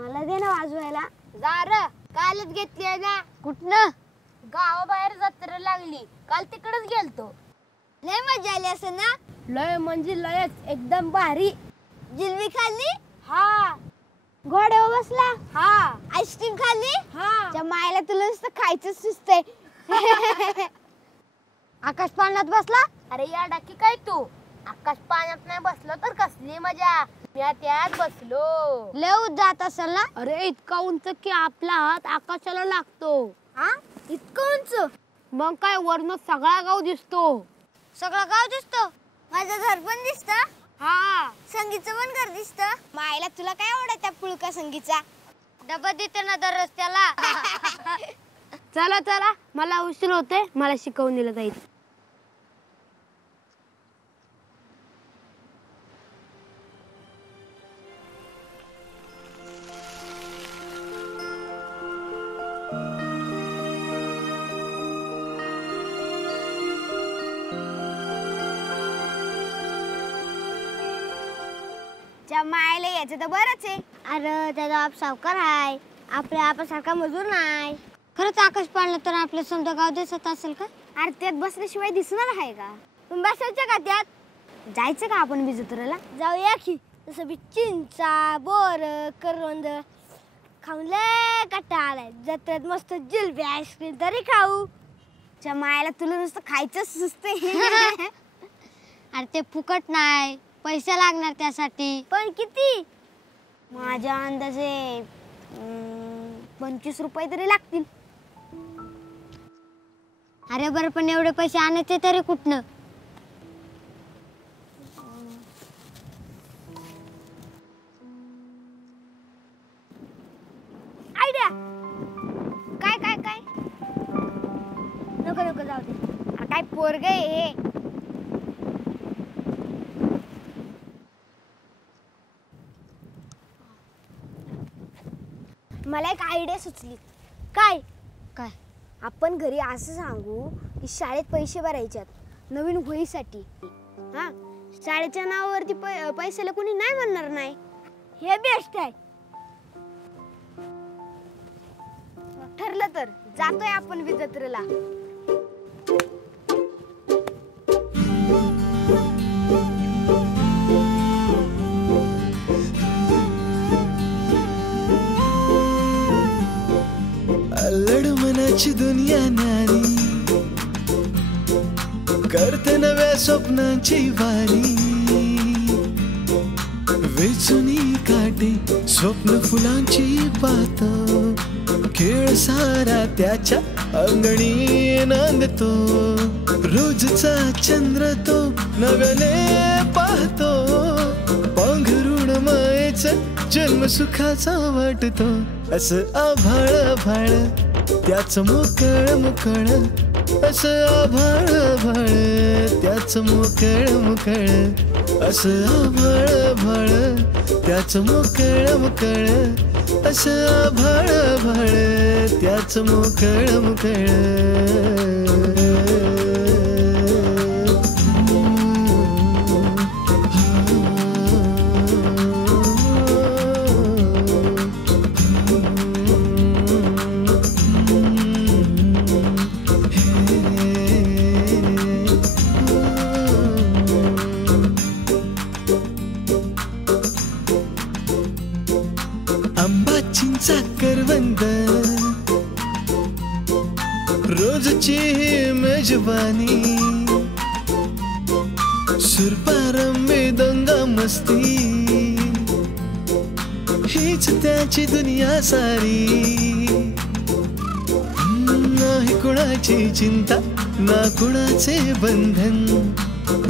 मला दे ना वाजवायला. जार कालच घेतली ना. कुठनं? गावाबाहेर जत्रा लागली, काल तिकडेच गेलतो. लय मजा आली असं ना. लय म्हणजे लयच, एकदम भारी. जिलबी खाल्ली? हा. घोड्यावर बसला? हा. आईस्क्रीम खाल्ली? हा. त्या मायला तुला नुसतं खायचंच सुचतंय. आकाश पाण्यात बसला? अरे या डाकी काय तू, आकाश पाण्यात नाही बसलो तर कसली मजा. मी त्यात बसलो. लय उंच जात असेल ना? अरे इतका उंच की आपला हात आकाशाला लागतो. हा इतकं उंच? मग काय वरनं सगळा गाव दिसतो. सगळं गाव दिसतो? माझं घर पण दिसतं? हा. संगीचं पण घर दिसतं? मायला तुला काय आवडत त्या पुळका संगीचा? डबा देते ना दर रस्त्याला. चला चला, मला उशीर होते, मला शिकवून दिलं जाईल. मायला यायचं तर बरंच आहे. अरे त्याचा बाप सावकार आहे, आपल्या आपल्यासारखा मजूर नाही. खरंच आकाश पाडलं तर आपलं समजा गाव दिसत असेल का? अरे त्यात बसल्याशिवाय दिसणार आहे का? तुम्ही बसायचं का त्यात? जायचं का आपण बी जत्रेला? जाऊया की. जसं बी चिंचा, बोर, करवंद खाऊन लय कंटाळा आलाय. जत्रेत मस्त जिलबी आईस्क्रीम तरी खाऊ. च्या मायला तुला नुसतं खायचं सुचतंय. अरे ते फुकट नाही, पैसे लागणार त्यासाठी. पण किती? माझ्या अंदाजे 25 रुपये तरी लागतील. अरे बरं, पण एवढे पैसे आणायचे तरी कुठनं? आयडिया. काय काय काय? नको नको जाऊ दे. अरे काय पोरग आहे हे. मला एक आयडिया सुचली. काय काय? आपण घरी असं सांगू की शाळेत पैसे भरायच्यात नवीन वहीसाठी. हा, शाळेच्या नावावरती पैशाला कोणी नाही म्हणणार नाही. हे बेस्ट आहे. ठरलं तर जातोय आपण बी जत्रेला. अल्लड मनाची दुनिया नारी करते नव्या स्वप्नांची वारी. वेचुनी काटे स्वप्न फुलांची पात, खेळ सारा त्याच्या अंगणी नांदतो. रोजचा चंद्र तो नव्याने पाहतो, पांघरुण मायेचं जन्म सुखाचा वाटतो. असं आभाळ आभाळ त्याच मोकळ मोकळ, असं आभाळ आभाळ त्याच मोकळ मोकळ, असं आभाळ आभाळ त्याच मोकळ मोकळ, असं आभाळ आभाळ त्याच मोकळ मोकळ. आंबाचींचा करवंद रोजची मेजवानी, सुरपारंबी दंगा मस्ती हीच त्या कुणाची दुनिया सारी, नाही कुणाची चिंता ना कुणाचे बंधन,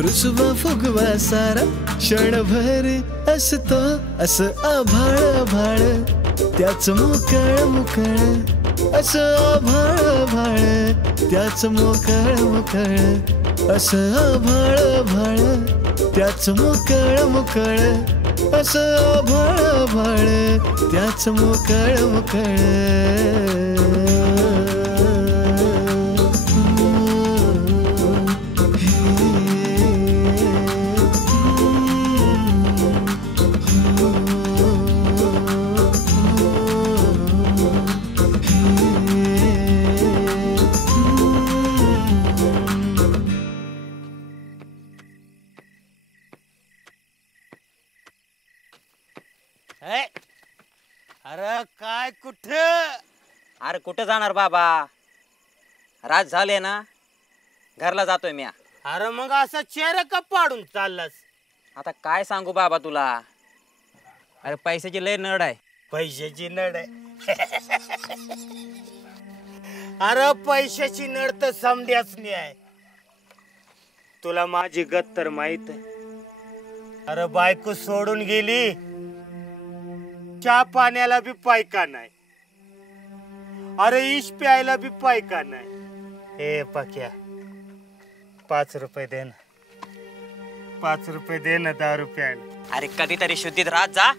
रुसवा फुगवा सारा क्षणभर असतो असं आभाळ आभाळ, त्याच मोकळ मोकळ असं आभाळ आभाळ, त्याच मोकळ मोकळ असं आभाळ आभाळ, त्याच मोकळ मोकळ असं आभाळ आभाळ, त्याच मोकळ मोकळ. अरे काय कुठं? अरे कुठं जाणार बाबा, रात झाले ना, घरला जातोय मी. अरे मग असा चेहरा का पाडून चाललास? आता काय सांगू बाबा तुला, अरे पैशाची लय नड आहे. पैशाची नड आहे? अरे पैशाची नड तर समध्याच नाही आहे. तुला माझी गत तर माहित आहे. अरे बायको सोडून गेली, चहा पाण्याला बी पायका नाही, अरे इश प्यायला बी पायका नाही. हे पक्या 5 रुपये दे ना, 5 रुपये दे ना दारू प्यायला. अरे कधीतरी शुद्धीत राहत जा.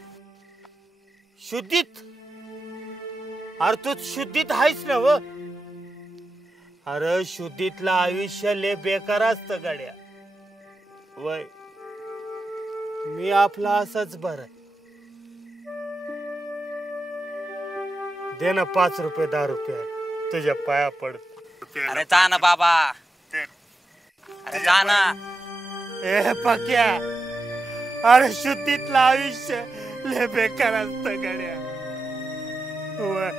शुद्धीत? अरे तू शुद्धीत आहेस ना व? अरे शुद्धीतलं आयुष्य लय बेकार असतं गड्या. वय मी आपला असाच बरं. दे ना 5 रुपये दारू प्यायला, तुझ्या पाया पडत. अरे जा ना बाबा, अरे जा ना. ए पक्या, अरे शुद्धीतलं आयुष्य लय बेकार असतं गड्या. वय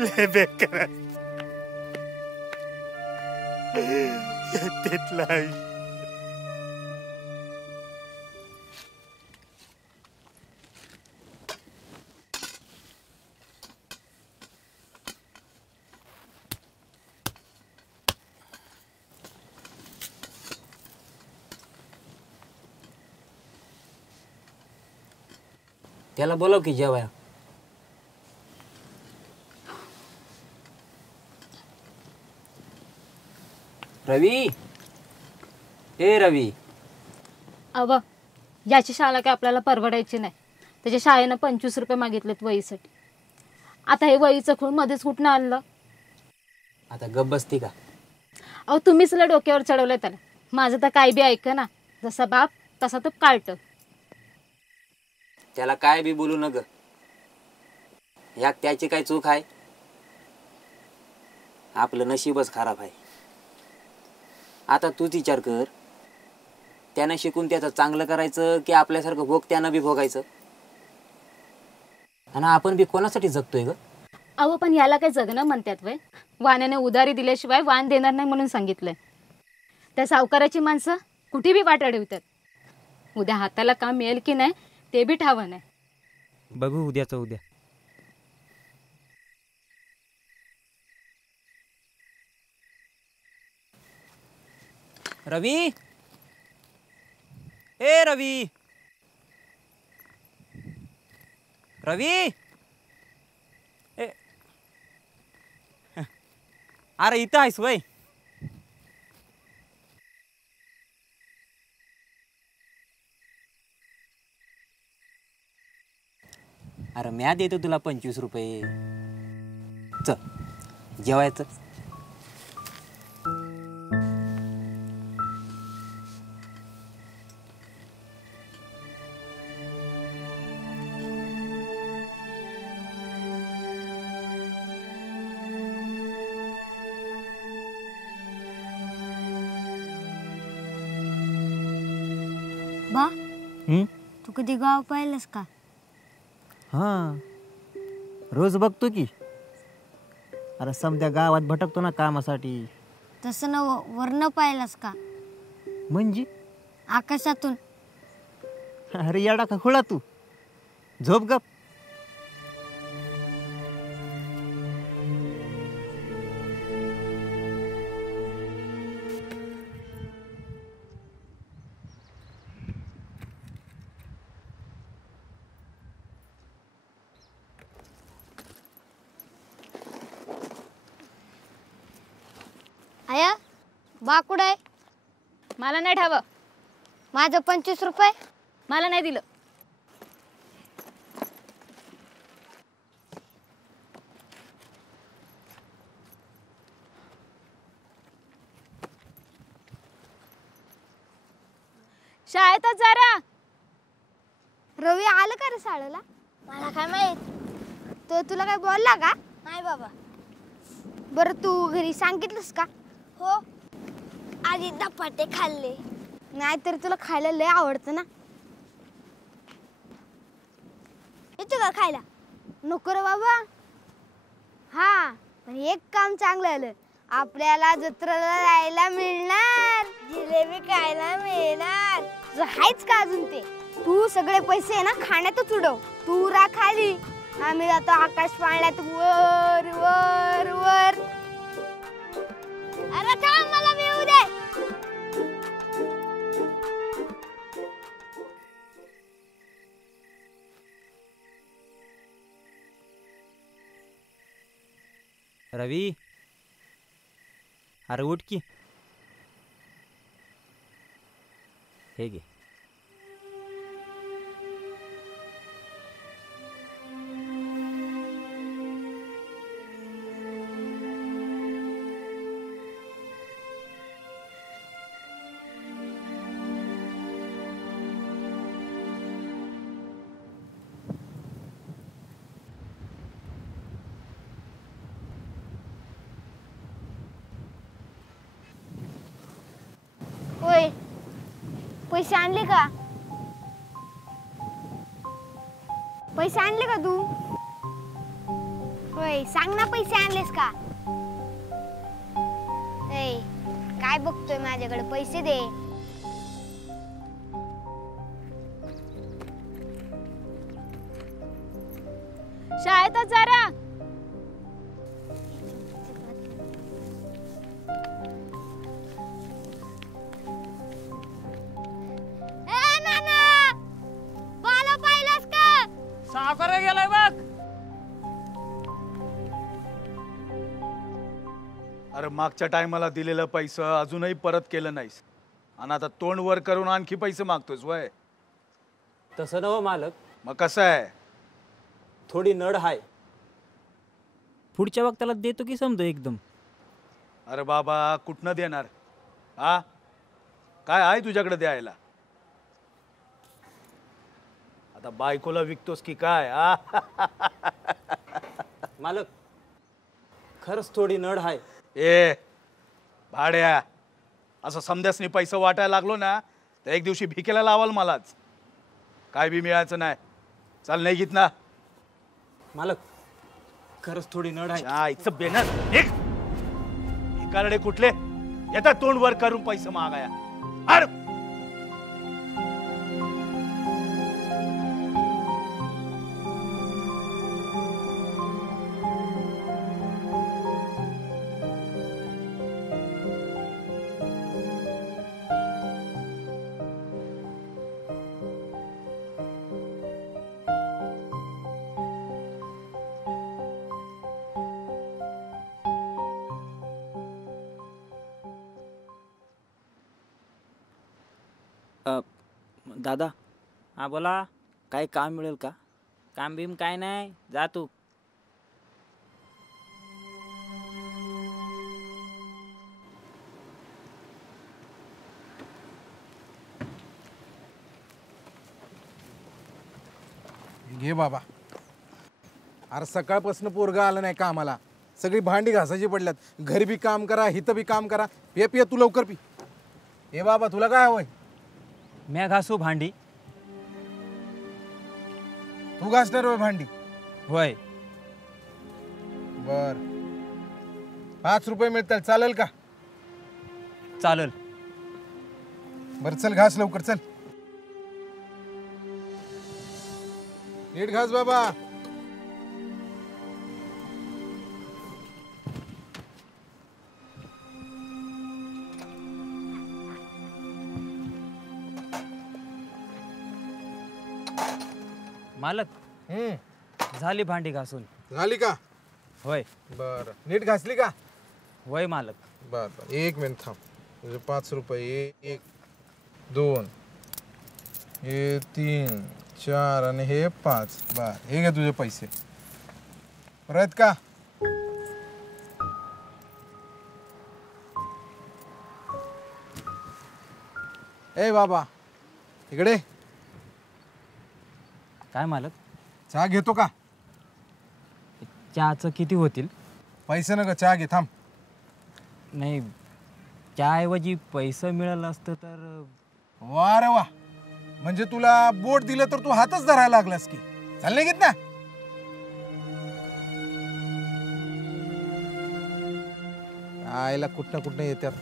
लय बेकार असतं शुद्धीतलं आयुष्य. त्याला बोलव की जेवाया. रवी, ए रवी. अव ज्याची शाळा काय आपल्याला परवडायची नाही, त्याच्या शाळेनं 25 रुपये मागितलेत वहीसाठी. आता हे वहीचं खूण मध्येच कुठनं आणलं? आता गप बसती का? अहो तुम्हीच लय डोक्यावर चढवलंय त्याला. माझं तर काय बी ऐक ना, जसा बाप तसा तो काळट. त्याला काय बी बोलू नग, यात त्याची काय चूक आहे? आपलं नशीबच खराब आहे. आता तूच विचार कर, त्यानं शिकून त्याचं चांगलं करायचं की आपल्यासारखं भोग त्यानं बी भोगायचं? आणि आपण बी कोणासाठी जगतोय ग? अहो पण याला काय जगणं म्हणतात वय? वाण्याने उधारी दिल्याशिवाय वाण देणार नाही म्हणून सांगितलंय. त्या सावकाराची माणसं कुठे बी वाट अडवतात. उद्या हाताला काम मिळेल की नाही ते बी ठावं नाही. बघू उद्याचं उद्या. रवी, ए रवी, रवी, ए अरे इथं आहेस वय? अरे म्या देतो तुला 25 रुपये. चल जेवायचं. बा तू कधी गाव पाहिलंस का? हां, रोज बघतो की. अरे समध्या गावात भटकतो ना कामासाठी. तसं न वर्ण पाहिलंस का? म्हणजे आकाशातून. अरे येडा का खुळा तू? झोप गप. आया बाकुड आहे. मला नाही ठावं. माझं 25 रुपये. मला नाही दिलं. शाळेतच जरा. रवी आलं का रे शाळेला? मला काय माहित. तो तुला काय बोलला का? नाही बाबा. बरं तू घरी सांगितलंस का? हो, आधी धपाटे खाल्ले. नाहीतर तुला खायला लय आवडतं ना. येतो का खायला? नको रे बाबा. हा पण एक काम चांगलं आलं. आपल्याला जत्रेला जायला मिळणार, जिलेबी खायला मिळणार. हायच का अजून ते? तू सगळे पैसे आहे ना खाण्यातच उडव. तू रा खाली, आम्ही जातो आकाश पाळण्यात वर वर वर. अरे थांब, मला मिळू दे. रवी, अरे उठ की. हे घे. होय, पैसे आणले का? पैसे आणले का तू? होय, सांग ना पैसे आणलेस का? ए, काय बघतोय माझ्याकडे? पैसे दे. शाळेतच जरा. सावकार गेलाय बघ. अरे मागच्या टायमाला दिलेलं पैसे अजूनही परत केलं नाहीस आणि आता तोंड वर करून आणखी पैसे मागतोस वय. तसं नव मालक, मग कसं आहे? थोडी नड हाय. पुढच्या वक्ताला देतो की समजो एकदम. अरे बाबा कुठनं देणार? हा काय आहे तुझ्याकडे द्यायला? आता बायकोला विकतोस की काय? मालक, खरंच थोडी नड हाय. ए भाड्या, असं समध्यासनी पैसे वाटायला लागलो ना तर एक दिवशी भिकेला लावाल मलाच. काय बी मिळायचं नाही. चाल नाही घेत ना. मालक, खरंच थोडी नड आहे. आईचं बेनर एक भिकारडे कुठले येतात तोंड वर करून पैसे मागाया. अरे दादा, हा बोला. काय काम मिळेल का? काम बिम काय नाही, जा तू. घे बाबा. अरे सकाळपासून पोरगा आला नाही कामाला. सगळी भांडी घासायची पडल्यात. घरी बी काम करा, हिथं बी काम करा. पे पिय तू लवकर पी. हे बाबा तुला काय हवंय? म्या घासू भांडी? तू घासणार होय भांडी? होय. बर, 5 रुपये मिळतात, चालेल का? चालेल. बर चल घास लवकर चल. नीट घास बाबा. मालक झाली भांडी घासून. झाली का? होय. बर नीट घासली का? होय मालक. बर बर 1 मिनिट थांब. तुझे 5 रुपये. 1 2 हे 3 4 आणि हे 5. बर हे घे तुझे पैसे. परत का? ए बाबा इकडे. काय मालक? चहा घेतो का? चहाचं किती होतील? पैसे नका चहा घे. थांब. नाही, चहाऐवजी पैसे मिळालं असतं तर. वा रे वा, म्हणजे तुला बोट दिलं तर तू हातच धरायला लागलास की. चाल नाही घेत ना. आईला कुठं कुठं येतात.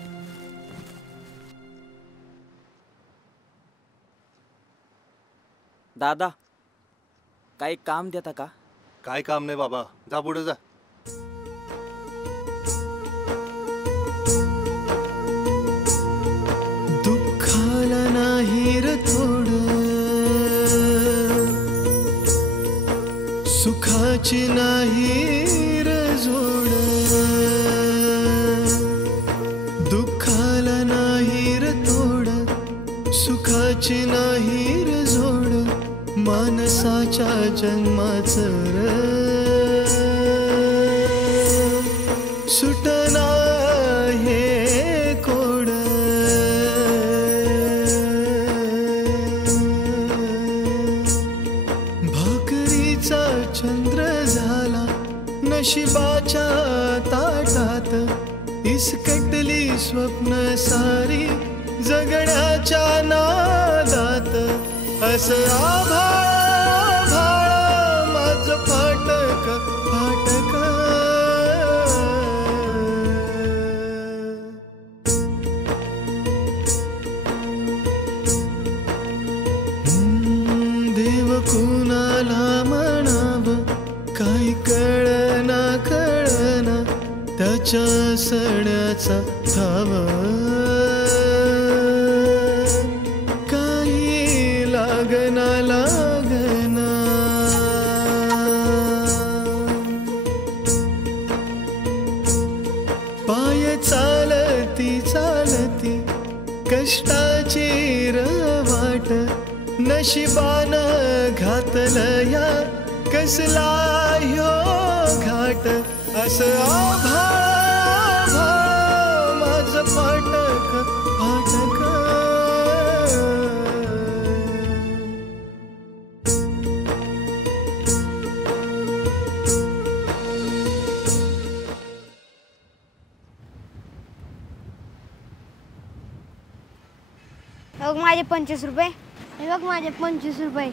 दादा, काही काम देता का? काय काम नाही बाबा, जा पुढे जा. दुःखाला नाही र थोड, सुखाची नाही र जोड. दुःखाला नाही र थोड, सुखाची नाही र जोड. मानसाच्या जन्माचं र सुटना हे कोड. भाकरीचा चंद्र झाला नशिबाच्या ताटात. इसकटली स्वप्न सारी जगण्याच्या नादात. असं आभाळ माझं फाटक फाटक. देव कुणाला म्हणाव काही कळना कळना त्याच्या सण्याचा ठाव. काही लागना लागना पाय चालती चालती कष्टाची रवाट. नशिबानं घातलं या कसला ह्यो घाट. असं आभाळ माझं फाटक फाटक. बघ माझे 25 रुपये. हे बघ माझे 25 रुपये.